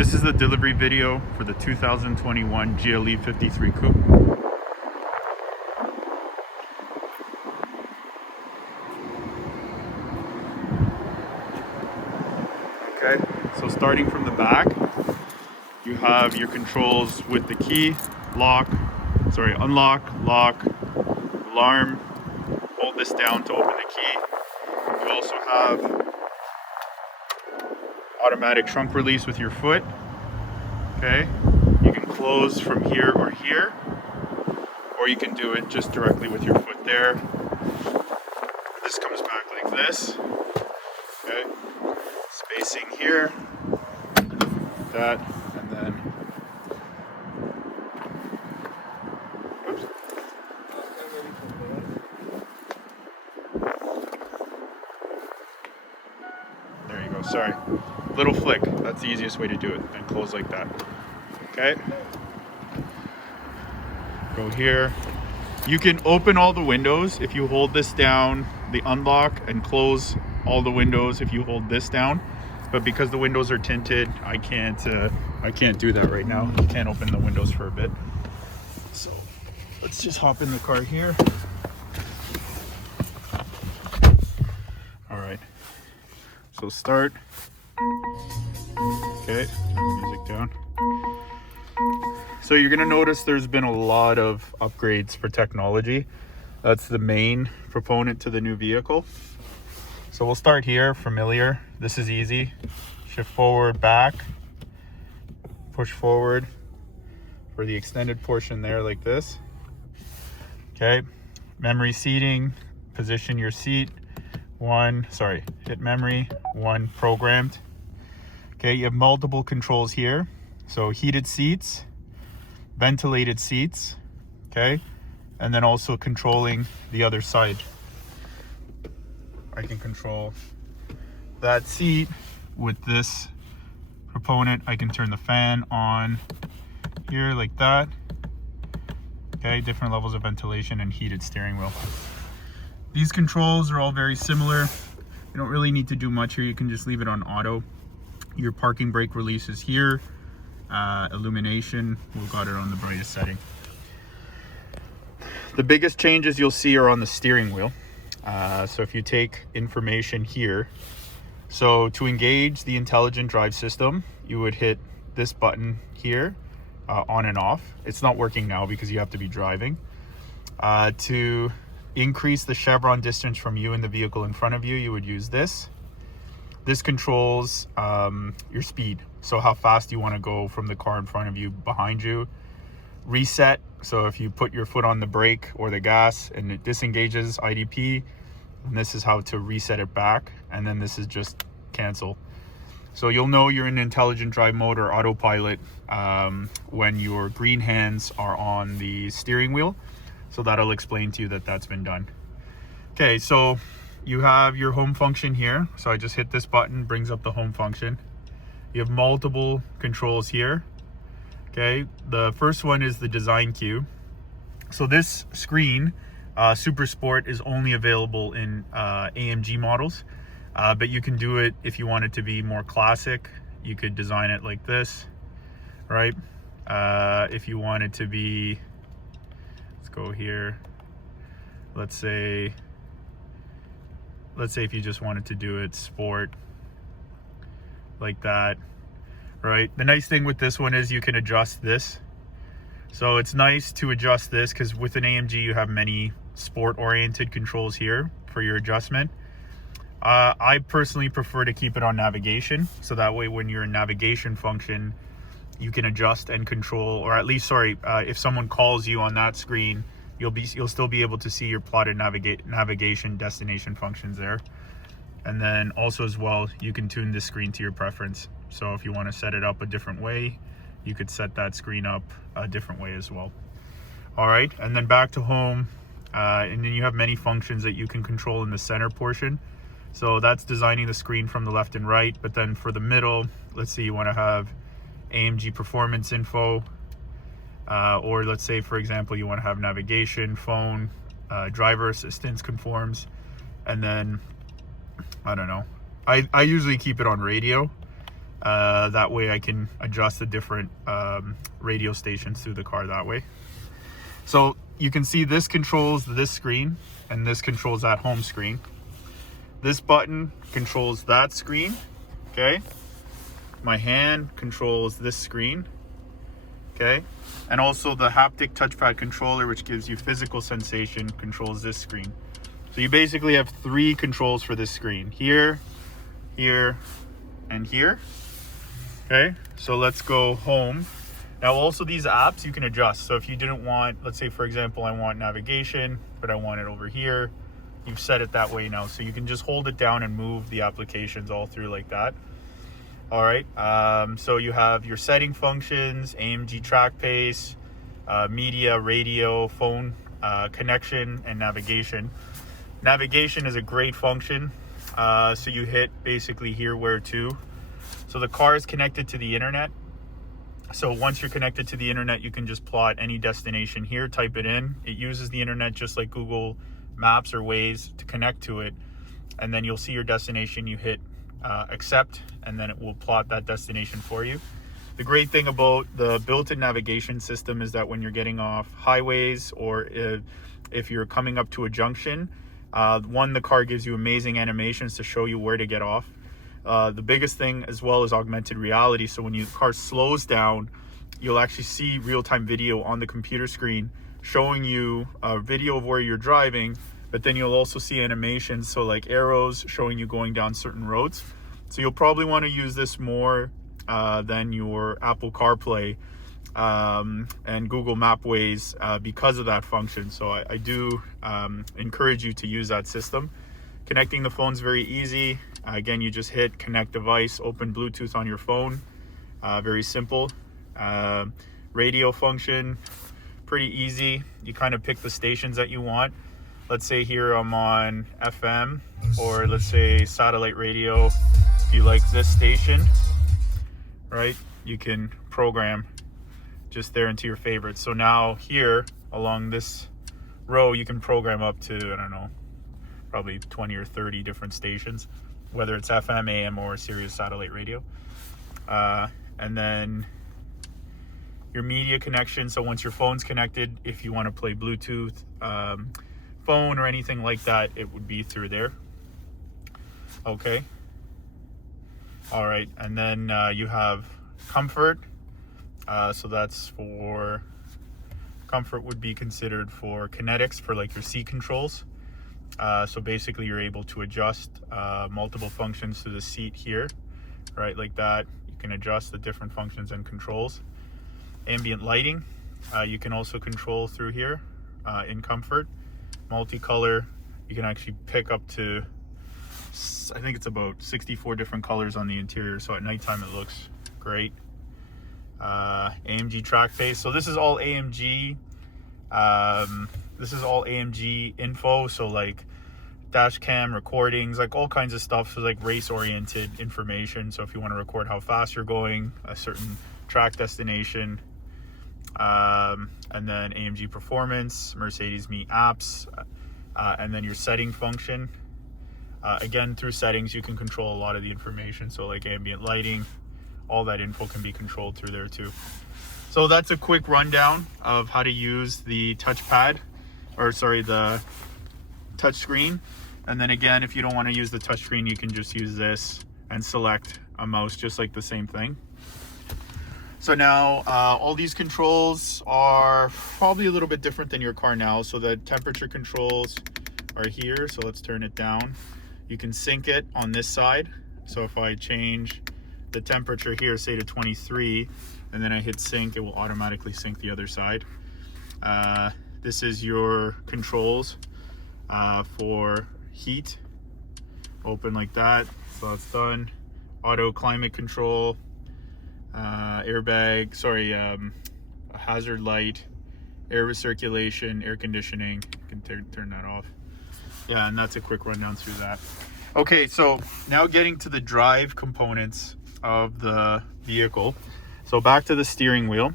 This is the delivery video for the 2021 GLE53 Coupe. Okay, so starting from the back, you have your controls with the key, unlock, lock, alarm. Hold this down to open the key. You also have automatic trunk release with your foot. Okay, you can close from here, or you can do it just directly with your foot there. This comes back like this. Okay, spacing here, that, and then oops. There you go, sorry. Little flick, that's the easiest way to do it, and close like that. Okay, go here. You can open all the windows if you hold this down, the unlock, and close all the windows if you hold this down. But because the windows are tinted, I can't do that right now. You can't open the windows for a bit. So let's just hop in the car here. All right, so start. Okay, turn the music down. So you're gonna notice there's been a lot of upgrades for technology. That's the main proponent to the new vehicle. So we'll start here, familiar. This is easy. Shift forward, back, push forward for the extended portion there like this. Okay, memory seating, position your seat. Hit memory, one programmed. Okay, you have multiple controls here. So heated seats, ventilated seats, okay? And then also controlling the other side. I can control that seat with this proponent. I can turn the fan on here like that. Okay, different levels of ventilation and heated steering wheel. These controls are all very similar. You don't really need to do much here. You can just leave it on auto. Your parking brake release is here. Illumination, we've got it on the brightest setting. The biggest changes you'll see are on the steering wheel. So if you take information here, so to engage the intelligent drive system, you would hit this button here, on and off. It's not working now because you have to be driving. To increase the chevron distance from you and the vehicle in front of you, you would use this. This controls your speed, so how fast you want to go from the car in front of you, behind you. Reset, so if you put your foot on the brake or the gas and it disengages IDP, and this is how to reset it back, and then this is just cancel. So you'll know you're in intelligent drive mode or autopilot when your green hands are on the steering wheel. So that'll explain to you that that's been done. Okay, so you have your home function here. So I just hit this button, brings up the home function. You have multiple controls here. Okay, the first one is the design queue. So this screen, Super Sport, is only available in AMG models, but you can do it if you want it to be more classic. You could design it like this, right? If you want it to be, let's go here. Let's say if you just wanted to do it sport like that, right? The nice thing with this one is you can adjust this. So it's nice to adjust this because with an AMG you have many sport oriented controls here for your adjustment. I personally prefer to keep it on navigation, so that way when you're in navigation function you can adjust and control, or at least if someone calls you on that screen, you'll still be able to see your plotted navigation destination functions there. And then also as well, you can tune this screen to your preference. So if you want to set it up a different way, you could set that screen up a different way as well. All right, and then back to home, and then you have many functions that you can control in the center portion. So that's designing the screen from the left and right. But then for the middle, let's say you want to have AMG performance info, or let's say, for example, you want to have navigation, phone, driver assistance conforms, and then, I don't know. I usually keep it on radio, That way I can adjust the different radio stations through the car that way. So you can see this controls this screen and this controls that home screen. This button controls that screen, okay? My hand controls this screen, okay? And also the haptic touchpad controller, which gives you physical sensation, controls this screen. So you basically have 3 controls for this screen: here, here, and here. Okay, so let's go home. Now also these apps you can adjust. So if you didn't want, let's say for example, I want navigation, but I want it over here, you've set it that way now. So you can just hold it down and move the applications all through like that. All right, so you have your setting functions, AMG track pace, media, radio, phone connection, and navigation. Navigation is a great function. So you hit basically here, where to. So the car is connected to the internet. So once you're connected to the internet, you can just plot any destination here, type it in. It uses the internet just like Google Maps or Waze to connect to it. And then you'll see your destination, you hit accept, and then it will plot that destination for you. The great thing about the built-in navigation system is that when you're getting off highways, or if you're coming up to a junction, the car gives you amazing animations to show you where to get off. The biggest thing as well is augmented reality. So when your car slows down, you'll actually see real-time video on the computer screen showing you a video of where you're driving, but then you'll also see animations, so like arrows showing you going down certain roads. So you'll probably want to use this more than your Apple CarPlay and Google Map Ways because of that function. So I do encourage you to use that system. Connecting the phone's very easy. Again, you just hit connect device, open Bluetooth on your phone. Very simple. Radio function, pretty easy. You kind of pick the stations that you want. Let's say here I'm on FM, or let's say satellite radio. If you like this station, right, you can program just there into your favorites. So now here along this row, you can program up to, I don't know, probably 20 or 30 different stations, whether it's FM, AM, or Sirius satellite radio. And then your media connection. So once your phone's connected, if you want to play Bluetooth phone or anything like that, it would be through there. Okay. All right. And then you have comfort. So that's for comfort, would be considered for kinetics, for like your seat controls. So basically you're able to adjust multiple functions to the seat here, right, like that. You can adjust the different functions and controls. Ambient lighting, you can also control through here in comfort. Multicolor, you can actually pick up to, I think it's about 64 different colors on the interior, so at nighttime it looks great. AMG track pace, so this is all AMG. This is all AMG info, so like dash cam recordings, like all kinds of stuff. So like race oriented information, so if you want to record how fast you're going, a certain track destination. And then AMG performance, Mercedes Me apps, and then your setting function. Again, through settings you can control a lot of the information, so like ambient lighting, all that info can be controlled through there too. So that's a quick rundown of how to use the touchpad, or sorry, the touch screen. And then again, if you don't want to use the touch screen, you can just use this and select a mouse, just like the same thing. So now all these controls are probably a little bit different than your car now. So the temperature controls are here, so let's turn it down. You can sync it on this side. So if I change the temperature here, say to 23, and then I hit sync, it will automatically sync the other side. This is your controls for heat. Open like that, so that's done. Auto climate control, airbag, sorry, hazard light, air recirculation, air conditioning. You can turn that off. Yeah, and that's a quick rundown through that. Okay, so now getting to the drive components of the vehicle. So back to the steering wheel.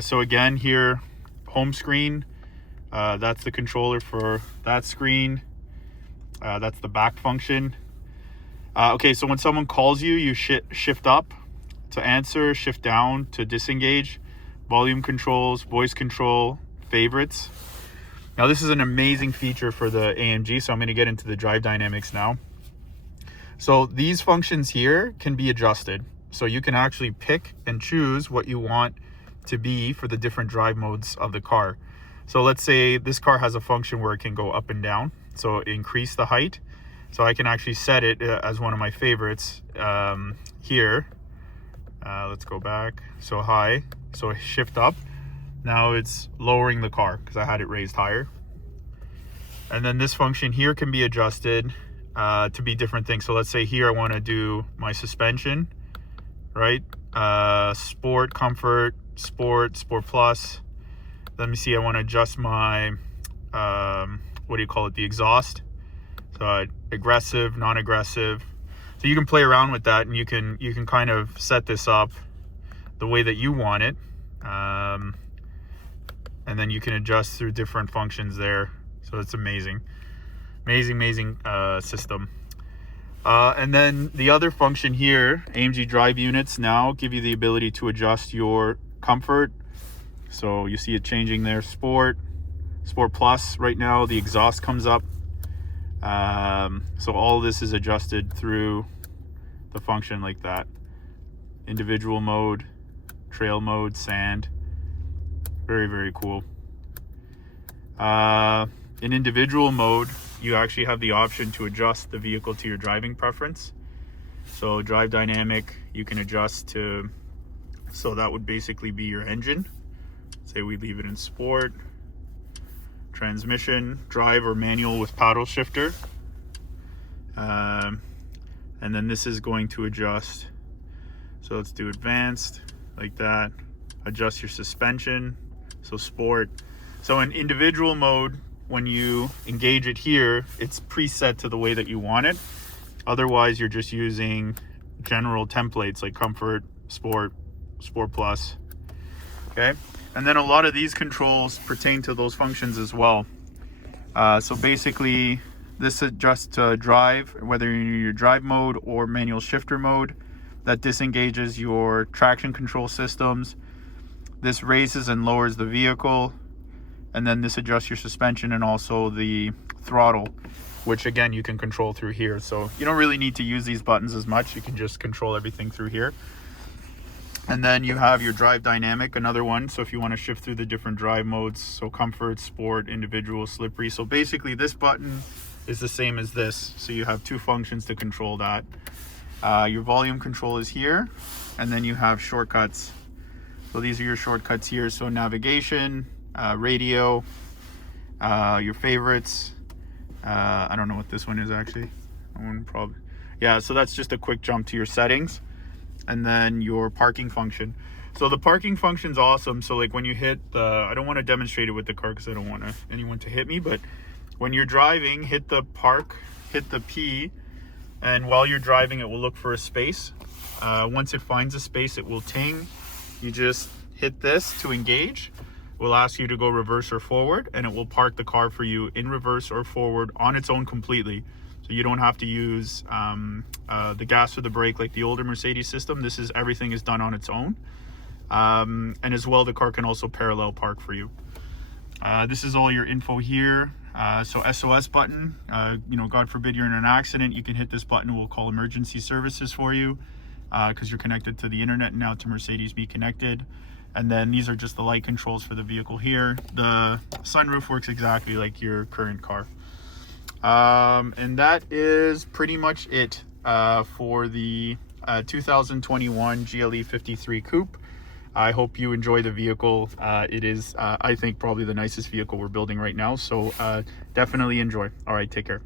So again, here, home screen, that's the controller for that screen. That's the back function. Okay, so when someone calls you, you shift up To answer, shift down. To disengage, volume controls, voice control, favorites. Now this is an amazing feature for the AMG, so I'm going to get into the drive dynamics now. So these functions here can be adjusted. So you can actually pick and choose what you want to be for the different drive modes of the car. So let's say this car has a function where it can go up and down. So increase the height. So I can actually set it as one of my favorites here. Let's go back. So high. So shift up. Now it's lowering the car because I had it raised higher. And then this function here can be adjusted to be different things. So let's say here I want to do my suspension, right? Sport, comfort, sport plus. Let me see, I want to adjust my, what do you call it? The exhaust. So aggressive, non-aggressive. So you can play around with that, and you can kind of set this up the way that you want it. And then you can adjust through different functions there. So it's amazing. Amazing system. And then the other function here, AMG drive units now give you the ability to adjust your comfort. So you see it changing there. Sport plus. Right now the exhaust comes up. So all this is adjusted through the function like that. Individual mode, trail mode, sand. Very cool. In individual mode, you actually have the option to adjust the vehicle to your driving preference. So drive dynamic, you can adjust to, so that would basically be your engine. Say we leave it in sport, transmission, drive or manual with paddle shifter. And then this is going to adjust. So let's do advanced, like that. Adjust your suspension, so sport. So in individual mode, when you engage it here, it's preset to the way that you want it. Otherwise, you're just using general templates like comfort, sport plus. Okay. And then a lot of these controls pertain to those functions as well. So basically, this adjusts to drive, whether you're in your drive mode or manual shifter mode. That disengages your traction control systems. This raises and lowers the vehicle. And then this adjusts your suspension and also the throttle, which again, you can control through here. So you don't really need to use these buttons as much. You can just control everything through here. And then you have your drive dynamic, another one. So if you want to shift through the different drive modes, so comfort, sport, individual, slippery. So basically this button is the same as this. So you have two functions to control that. Your volume control is here, and then you have shortcuts. So these are your shortcuts here. So navigation, radio, your favorites. I don't know what this one is actually. Yeah, so that's just a quick jump to your settings. And then your parking function. So the parking function's awesome. So like when you hit the, I don't want to demonstrate it with the car because I don't want anyone to hit me, but when you're driving, hit the park, hit the P, and while you're driving, it will look for a space. Once it finds a space, it will ting. You just hit this to engage. It will ask you to go reverse or forward, and it will park the car for you in reverse or forward on its own completely. So you don't have to use the gas or the brake like the older Mercedes system. This is, everything is done on its own. And as well, the car can also parallel park for you. This is all your info here. So SOS button, God forbid you're in an accident, you can hit this button. We'll call emergency services for you because you're connected to the internet now to Mercedes Be Connected. And then these are just the light controls for the vehicle here. The sunroof works exactly like your current car. And that is pretty much it for the 2021 GLE53 Coupe. I hope you enjoy the vehicle. It is, I think, probably the nicest vehicle we're building right now. So definitely enjoy. All right, take care.